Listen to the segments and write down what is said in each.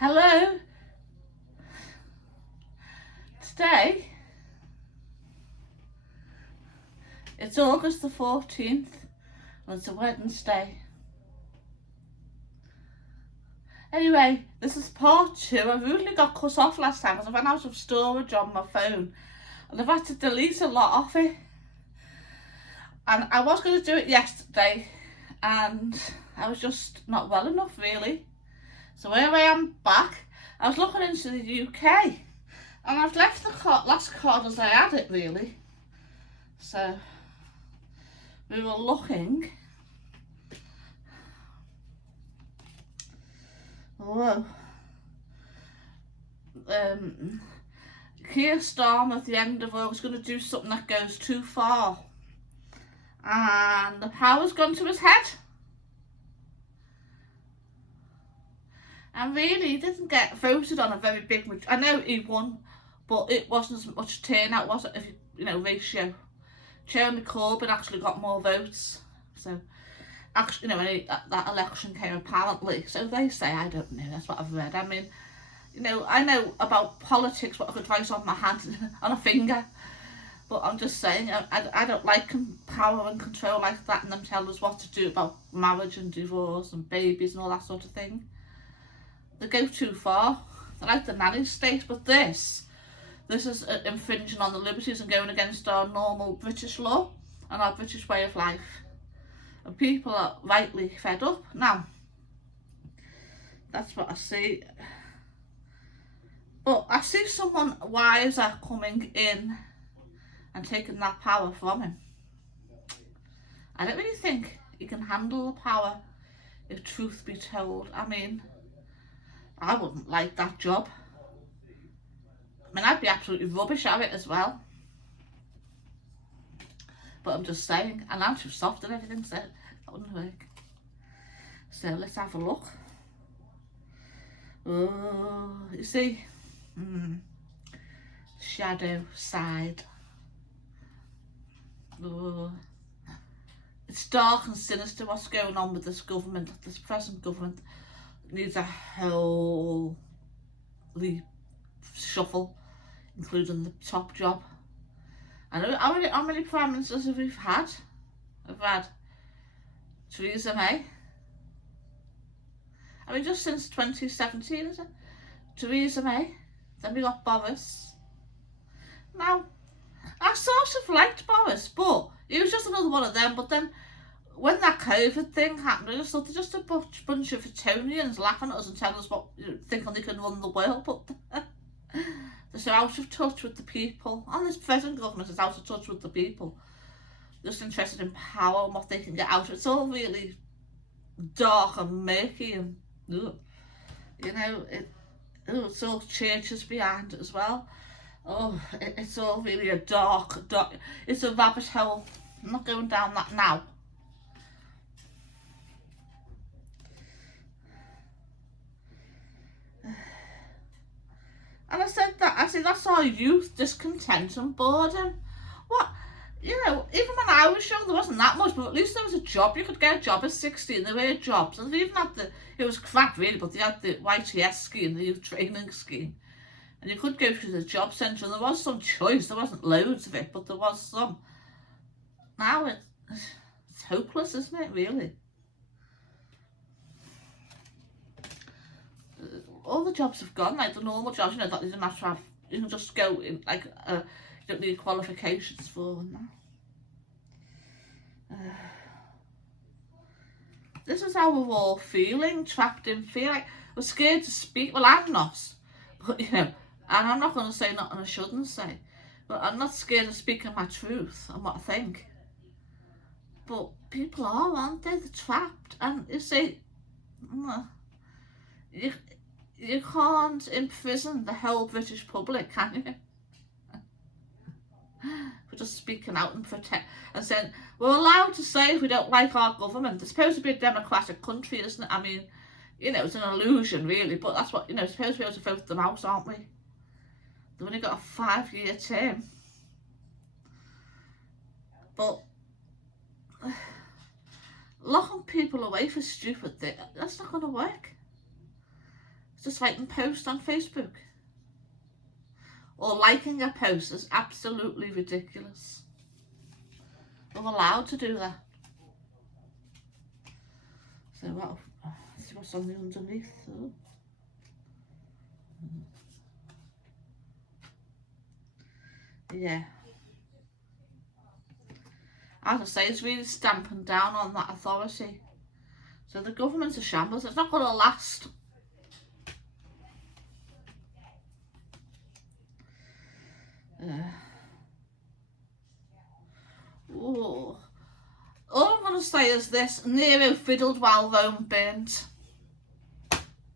Hello. Today, it's August the 14th, and it's a Wednesday. Anyway, this is part 2. I really got cut off last time because I ran out of storage on my phone, and I've had to delete a lot of it. And I was going to do it yesterday, and I was just not well enough, really. So here I am back. I was looking into the UK, and I've left the last card as I had it, really. So we were looking. Whoa. Keir Starmer at the end of August going to do something that goes too far, and the power's gone to his head. And really, he didn't get voted on a very big majority. I know he won, but it wasn't as much turnout, was it? If ratio. Jeremy Corbyn actually got more votes. So, actually, that election came apparently. So they say, I don't know. That's what I've read. I mean, I know about politics, what I could write on my hand, on a finger. But I'm just saying, I don't like power and control like that, and them tell us what to do about marriage and divorce and babies and all that sort of thing. They go too far. They're like the nanny state, but this is infringing on the liberties and going against our normal British law and our British way of life. And people are rightly fed up. Now, that's what I see. But I see someone wiser coming in and taking that power from him. I don't really think he can handle the power, if truth be told. I mean, I wouldn't like that job. I mean, I'd be absolutely rubbish at it as well. But I'm just saying, and I'm too soft and everything, so that wouldn't work. So let's have a look. Oh, you see, shadow side. Oh, it's dark and sinister what's going on with this government, this present government. Needs a whole shuffle, including the top job. I know how many prime ministers have we had? We've had Theresa May. I mean, just since 2017, is it? Theresa May. Then we got Boris. Now, I sort of liked Boris, but he was just another one of them. But then, when that COVID thing happened, I just thought they're just a bunch of Etonians laughing at us and telling us what, thinking they can run the world, but they're so out of touch with the people. And this present government is out of touch with the people. Just interested in power and what they can get out of it. It's all really dark and murky and, it's all churches behind it as well. Oh, it's all really a dark, it's a rabbit hole. I'm not going down that now. And I said that's our youth, discontent and boredom. What, even when I was young, there wasn't that much, but at least there was a job. You could get a job at 16, there were jobs. And they even had it was crap really, but they had the YTS scheme, the youth training scheme. And you could go to the job centre, and there was some choice. There wasn't loads of it, but there was some. Now it's hopeless, isn't it, really? All the jobs have gone, like the normal jobs, that they didn't have to have, you can just go in, like, you don't need qualifications for them now. This is how we're all feeling, trapped in fear. Like, we're scared to speak. Well, I'm not, but, and I'm not going to say nothing I shouldn't say, but I'm not scared of speaking my truth and what I think. But people are, aren't they? They're trapped, and you see, you can't imprison the whole British public, can you? For just speaking out and and saying, we're allowed to say if we don't like our government. It's supposed to be a democratic country, isn't it? I mean, it's an illusion, really, but that's what, supposed to be able to vote them out, aren't we? They've only got a 5-year term. But locking people away for stupid things, that's not going to work. Just writing post on Facebook or liking a post is absolutely ridiculous. We're allowed to do that. So what? Let's see what's on the underneath. Oh. Yeah. As I say, it's really stamping down on that authority. So the government's a shambles. It's not going to last. Oh. All I'm going to say is this: Nero fiddled while Rome burnt.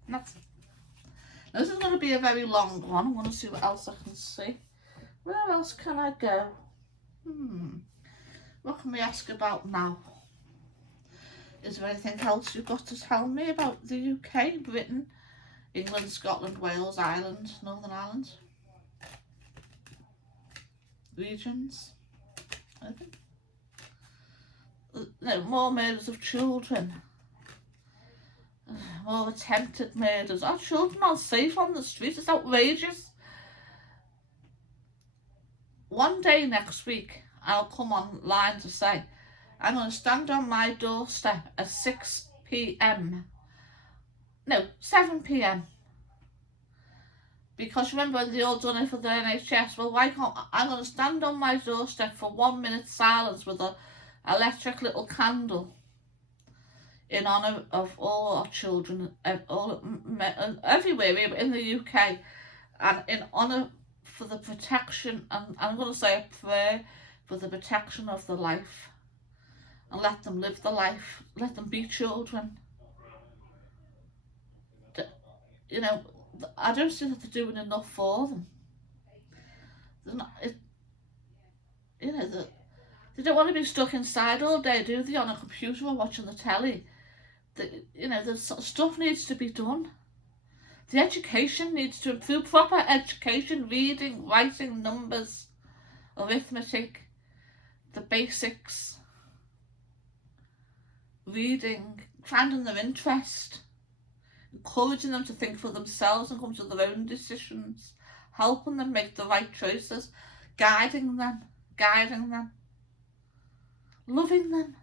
This is going to be a very long one. I'm going to see what else I can see. Where else can I go? What can we ask about now? Is there anything else you've got to tell me about the UK, Britain, England, Scotland, Wales, Ireland, Northern Ireland? Regions? Anything? No, more murders of children. More attempted murders. Our children aren't safe on the streets. It's outrageous. One day next week, I'll come online to say, I'm going to stand on my doorstep at 6 p.m. No, 7 p.m. Because remember when they all done it for the NHS? Well, why can't I'm going to stand on my doorstep for 1 minute silence with an electric little candle in honour of all our children, everywhere in the UK, and in honour for the protection, and I'm going to say a prayer for the protection of the life, and let them live the life, let them be children. You know, I don't see that they're doing enough for them. They're not, you know, they don't want to be stuck inside all day, do they, on a computer or watching the telly? You know, the stuff needs to be done. The education needs to improve. Proper education, reading, writing, numbers, arithmetic, the basics, reading, finding their interest, encouraging them to think for themselves and come to their own decisions, helping them make the right choices, guiding them, loving them.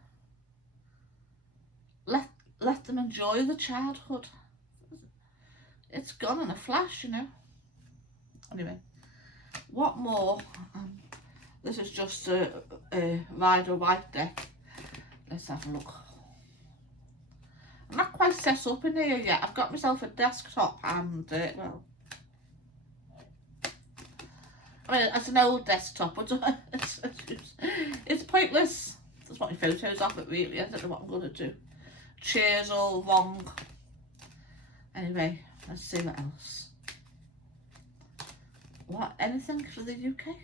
Let them enjoy the childhood. It's gone in a flash, you know. Anyway, what more? This is just a Rider White deck. Let's have a look. I'm not quite set up in here yet. I've got myself a desktop and, well, I mean, it's an old desktop, but it's pointless. There's not any photos of it, really. I don't know what I'm going to do. Chair's all wrong. Anyway, let's see what else. What, anything for the UK?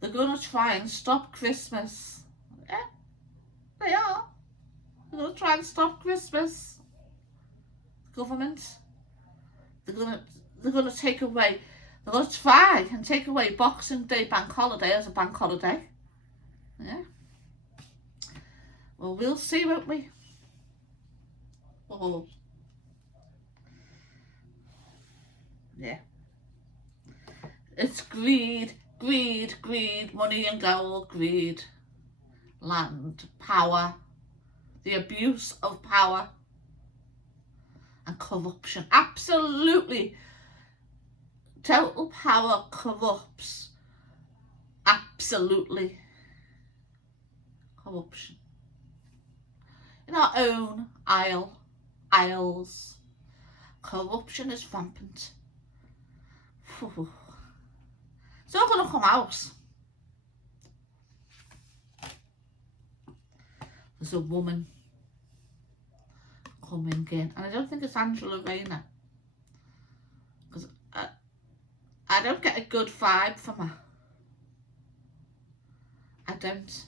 They're going to try and stop Christmas. Yeah, they are. They're going to try and stop Christmas. Government. They're going to take away. They're going to try and take away Boxing Day bank holiday as a bank holiday. Yeah. Well, we'll see, won't we? Oh. Yeah. It's greed, greed, greed, money and gold, greed, land, power, the abuse of power and corruption. Absolutely. Total power corrupts. Absolutely. Corruption. In our own aisles, corruption is rampant. It's not going to come out. There's a woman coming in, and I don't think it's Angela Rayner, because I don't get a good vibe from her. I don't.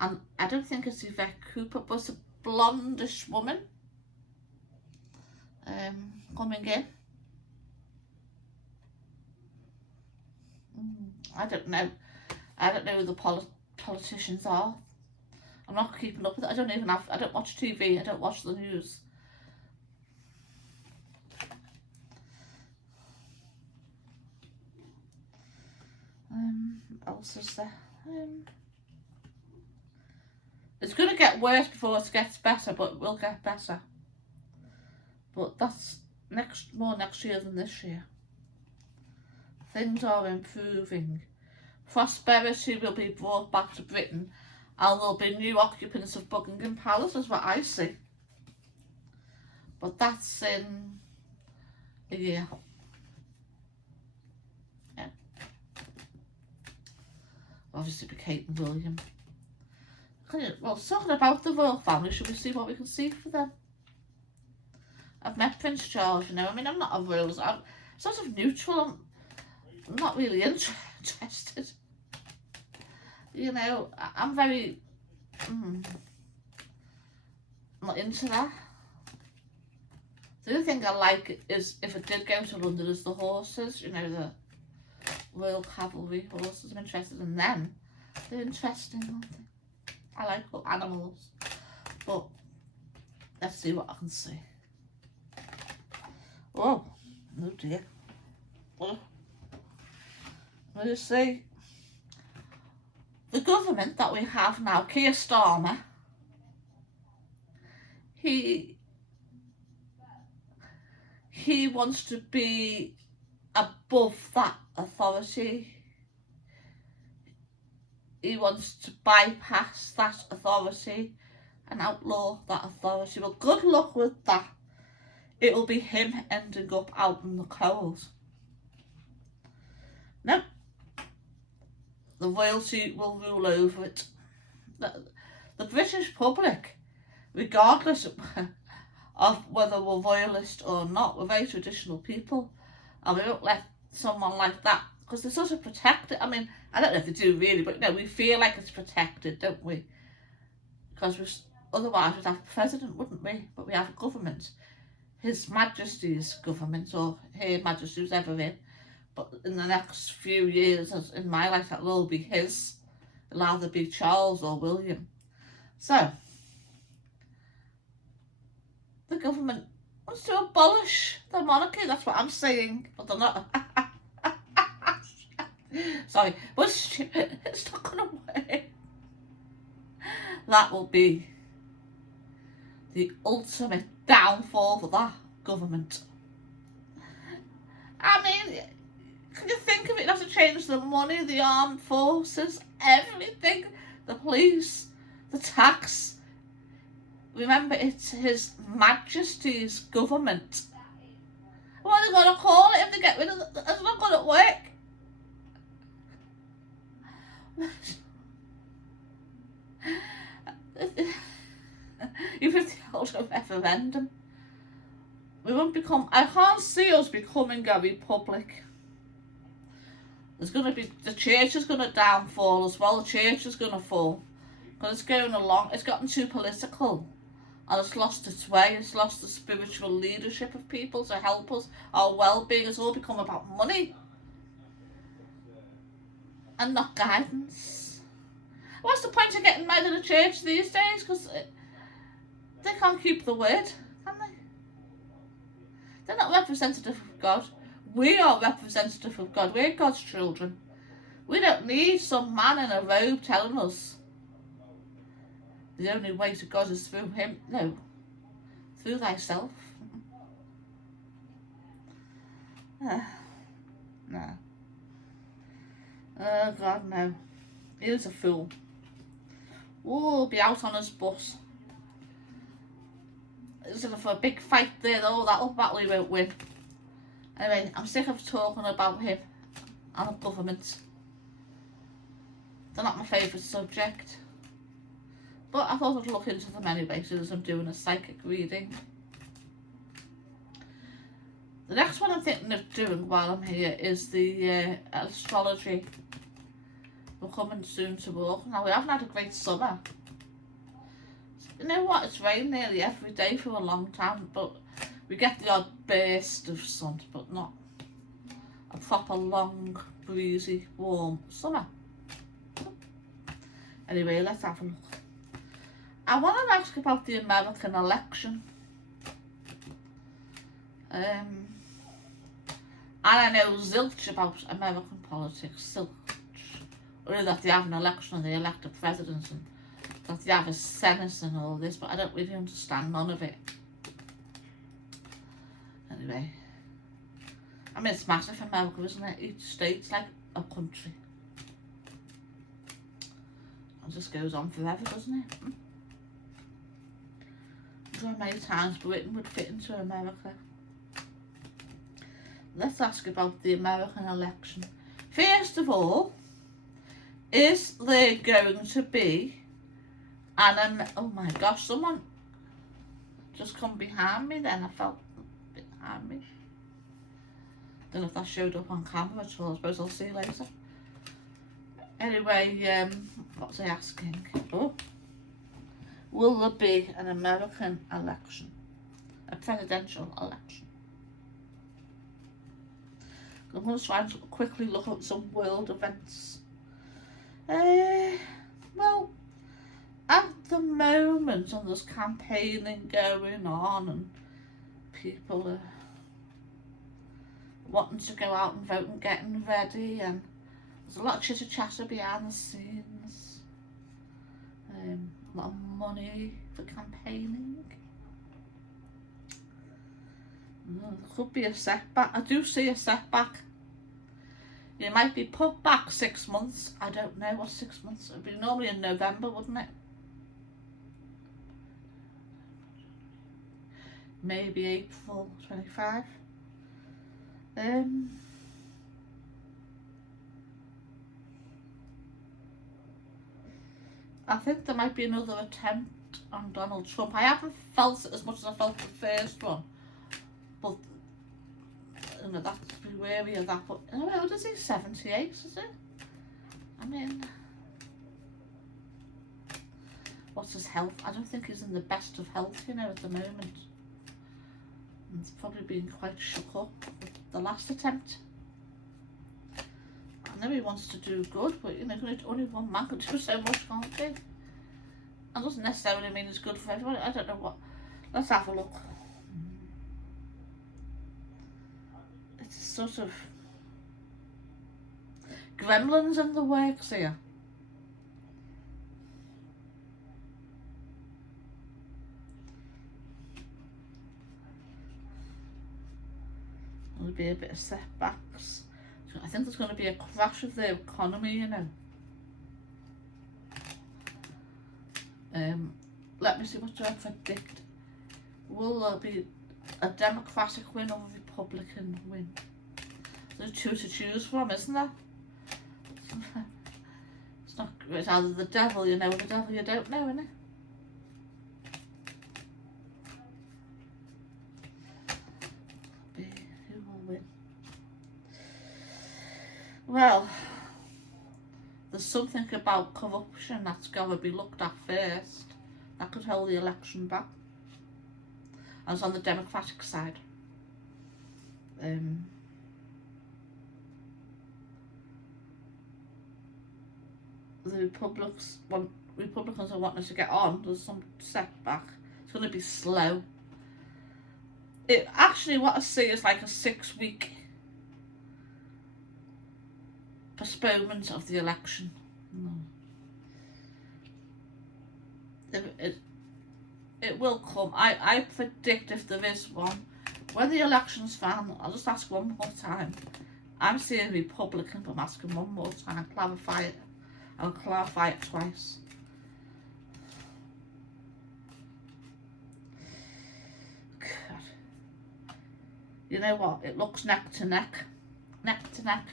And I don't think it's Yvette Cooper, but it's a blondish woman coming in. I don't know. I don't know who the politicians are. I'm not keeping up with it. I don't watch TV. I don't watch the news. What else is there? It's going to get worse before it gets better, but it will get better. But that's more next year than this year. Things are improving. Prosperity will be brought back to Britain, and there'll be new occupants of Buckingham Palace, is what I see. But that's in a year. Yeah. Obviously, be Kate and William. Well, talking about the royal family, should we see what we can see for them? I've met Prince Charles, you know. I mean, I'm not a royal. I'm sort of neutral. I'm not really interested. You know, I'm very not into that. The other thing I like is, if it did go to London, is the horses. You know, the Royal Cavalry horses. I'm interested in them. They're interesting, aren't they? I like animals. But let's see what I can see. Oh dear. Oh. Let us see. The government that we have now, Keir Starmer, he wants to be above that authority. He wants to bypass that authority and outlaw that authority. Well, good luck with that. It will be him ending up out in the cold. No. The royalty will rule over it. The British public, regardless of whether we're royalist or not, we're very traditional people, and we don't let someone like that, because they're sort of protected. I mean, I don't know if they do really, but no, we feel like it's protected, don't we? Because otherwise we'd have a president, wouldn't we? But we have a government. His Majesty's government, or Her Majesty, who's ever in. But in the next few years, as in my life, that will be his. It'll either be Charles or William. So, the government wants to abolish the monarchy. That's what I'm saying. But they're not. Sorry, but it's not going to work. That will be the ultimate downfall for that government. I mean, can you think of it? It has to change the money, the armed forces, everything, the police, the tax. Remember, it's His Majesty's government. What are they going to call it if they get rid of it? It's not going to work. Even if they hold a referendum, we won't become. I can't see us becoming a republic. There's going to be, the church is going to downfall as well. The church is going to fall because it's going along. It's gotten too political, and it's lost its way. It's lost the spiritual leadership of people to help us. Our well-being has all become about money and not guidance. What's the point of getting married in a church these days? Because they can't keep the word, can they? They're not representative of God. We are representative of God. We're God's children. We don't need some man in a robe telling us the only way to God is through him. No. Through thyself. No. Oh God, no. He is a fool. Oh, be out on his bus. Instead of a big fight there, though, that'll battle he won't win. Anyway, I'm sick of talking about him and the government. They're not my favourite subject. But I thought I'd look into them anyway, so as I'm doing a psychic reading. The next one I'm thinking of doing while I'm here is the astrology. We're coming soon to work. Now, we haven't had a great summer. You know what? It's rained nearly every day for a long time, but we get the odd burst of sun, but not a proper long breezy, warm summer. Anyway, let's have a look. I want to ask about the American election. And I know zilch about American politics, zilch. Only that they have an election and they elect a president and that they have a senate and all this, but I don't really understand none of it. Anyway, I mean, it's massive, America, isn't it? Each state's like a country. It just goes on forever, doesn't it? I don't know how many times Britain would fit into America. Let's ask about the American election. First of all, is there going to be oh my gosh, someone just come behind me then. I felt a bit behind me. Don't know if that showed up on camera at all. I suppose I'll see you later. Anyway, what was I asking? Oh, will there be an American election? A presidential election? I'm going to try and quickly look at some world events. Well, at the moment, and there's campaigning going on, and people are wanting to go out and vote and getting ready, and there's a lot of chitter chatter behind the scenes. A lot of money for campaigning. There could be a setback. I do see a setback. It might be put back 6 months. I don't know what 6 months. It would be normally in November, wouldn't it? Maybe April 25. I think there might be another attempt on Donald Trump. I haven't felt it as much as I felt the first one, but you know, that's to be wary of that. But how does he? 78, is it? I mean, what's his health? I don't think he's in the best of health, you know, at the moment. He's probably been quite shook up with the last attempt. I know he wants to do good, but you know, only one man can do so much, can't he? That doesn't necessarily mean it's good for everyone. I don't know what. Let's have a look. It's sort of gremlins in the works here. There'll be a bit of setbacks. I think there's going to be a crash of the economy, you know. Let me see, what do I predict? Will there be a Democratic win or a Republican win? There's two to choose from, isn't there? It's either the devil you know or the devil you don't know, isn't it? Who will win? Well, there's something about corruption that's got to be looked at first. That could hold the election back. I was on the Democratic side. The Republicans are wanting to get on. There's some setback. It's going to be slow. It actually, what I see is like a 6-week postponement of the election. It will come. I predict if there is one. When the election's final, I'll just ask one more time. I'm saying Republican, but I'm asking one more time. Clarify it. I'll clarify it twice. God. You know what? It looks neck to neck. Neck to neck.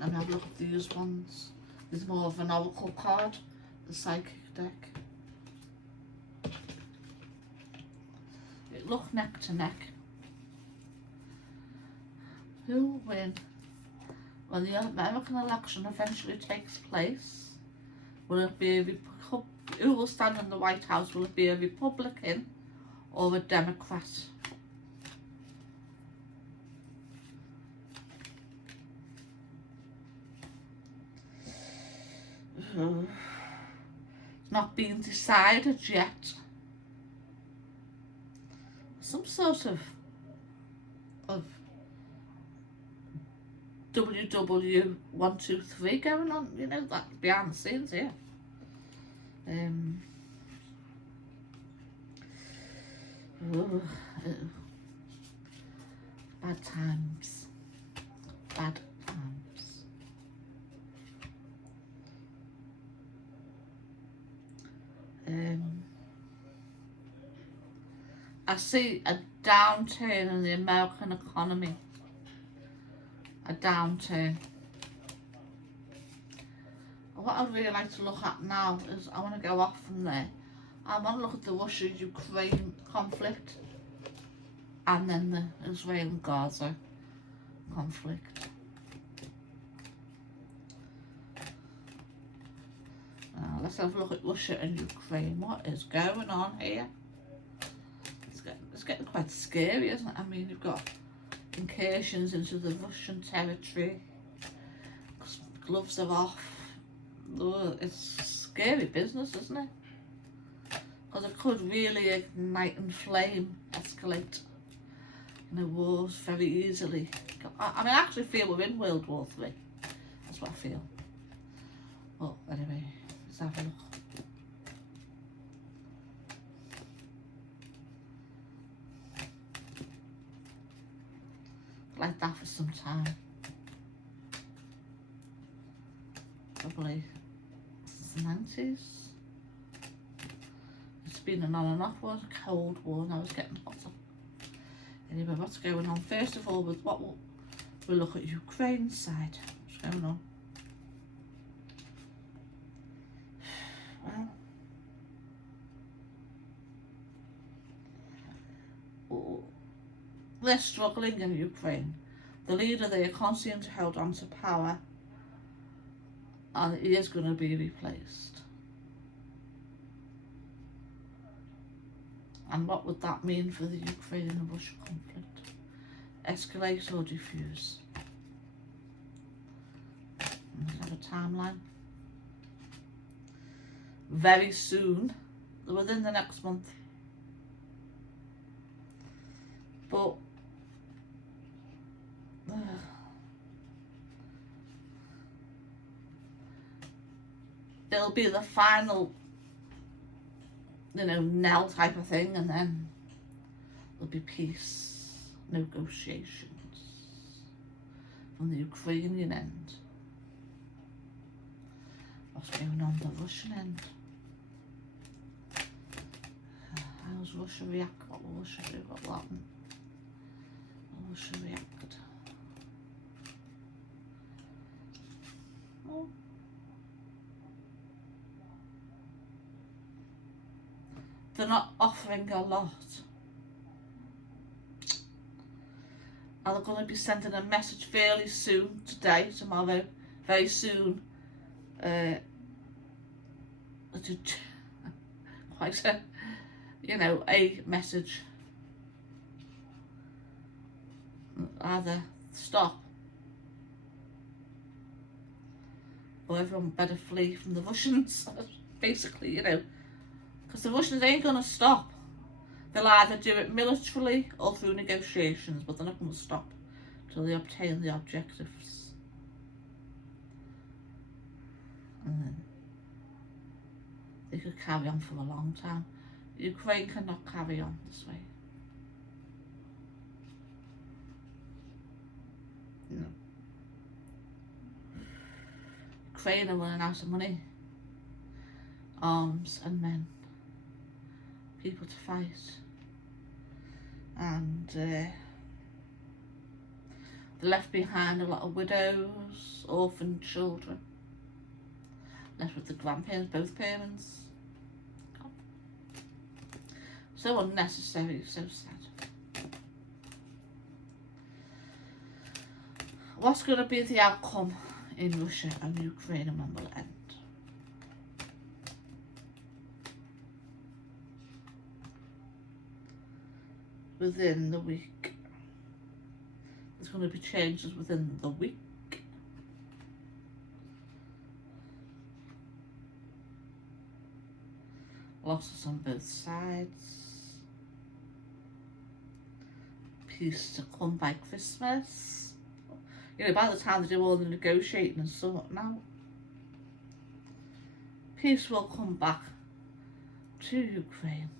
Let me have a look at these ones. There's more of an oracle card, the psychic deck. It looked neck to neck. Who will win when the American election eventually takes place? Will it be who will stand in the White House? Will it be a Republican or a Democrat? It's not been decided yet. Some sort of WW123 going on, you know, that behind the scenes here. Bad times. Bad times. I see a downturn in the American economy. A downturn. What I'd really like to look at now is, I want to go off from there. I want to look at the Russia-Ukraine conflict and then the Israel and Gaza conflict. Let's have a look at Russia and Ukraine. What is going on here? It's getting quite scary, isn't it? I mean, you've got incursions into the Russian territory. Gloves are off. Oh, it's scary business, isn't it? Because it could really ignite and flame, escalate, you know, wars very easily. I mean, I actually feel we're in World War III. That's what I feel. But anyway, let's have a look. Like that for some time. Probably since the 90s. It's been an on and off war, a cold war, now it's getting hotter. Anyway, what's going on? First of all, with what we'll look at Ukraine's side. What's going on? Well, they're struggling in Ukraine. The leader there can't seem to hold on to power, and he is going to be replaced. And what would that mean for the Ukraine and Russia conflict? Escalate or diffuse? Let's have a timeline. Very soon, within the next month. But it'll be the final, you know, knell type of thing, and then there'll be peace negotiations from the Ukrainian end. What's going on the Russian end? How's Russia react? What will Russia do? What will happen? How will Russia react? Oh. They're not offering a lot. Are they going to be sending a message fairly soon, today, tomorrow, very soon? Quite a, you know, a message. Either stop, or everyone better flee from the Russians, basically, you know. Because the Russians ain't going to stop. They'll either do it militarily or through negotiations, but they're not going to stop till they obtain the objectives. And then they could carry on for a long time. Ukraine cannot carry on this way. No. Ukraine are running out of money, arms and men, people to fight, and they left behind a lot of widows, orphan children, left with the grandparents, both parents. God. So unnecessary, so sad. What's going to be the outcome in Russia and Ukraine, and when will it end? Within the week. There's going to be changes within the week. losses on both sides. Peace to come by Christmas. You know, by the time they do all the negotiating and sorting out, peace will come back to Ukraine.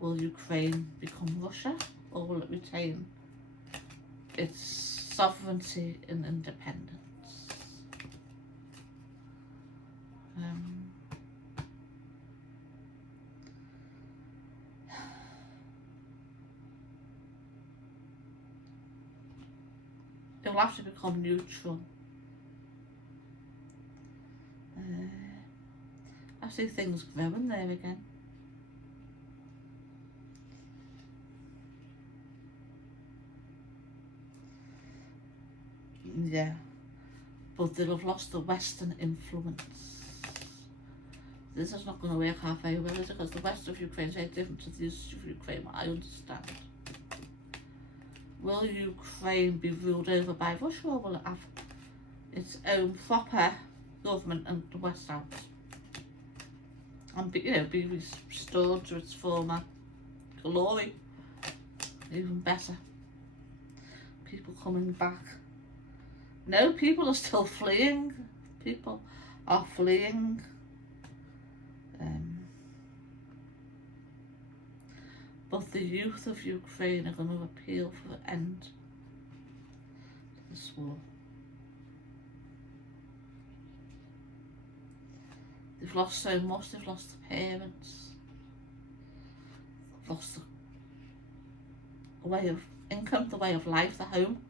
Will Ukraine become Russia, or will it retain its sovereignty and independence? It will have to become neutral. I see things growing there again. Yeah, but they'll have lost the Western influence. This is not going to work out very well, is it? Because the west of Ukraine is very different to the east of Ukraine, what I understand. Will Ukraine be ruled over by Russia, or will it have its own proper government and the West out? And be, be restored to its former glory. Even better. People coming back. No, people are still fleeing. People are fleeing. But the youth of Ukraine are going to appeal for the end to this war. They've lost so much. They've lost the parents. They've lost the way of income, the way of life, the home.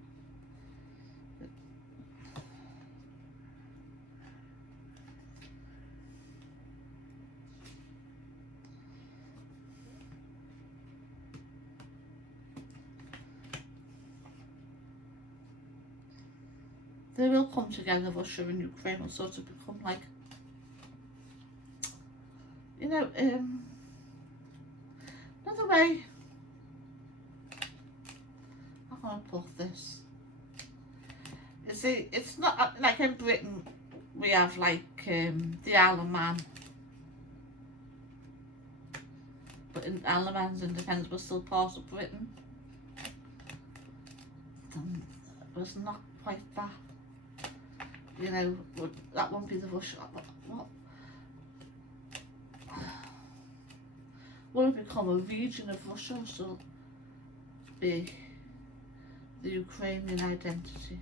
They will come together, Russia and Ukraine will sort of become like, another way, how can I put this? You see, it's not like in Britain we have like the Isle of Man, but in Isle of Man's independence was still part of Britain. It was not quite that. That won't be the Russia. What? Will it become a region of Russia, or still be the Ukrainian identity?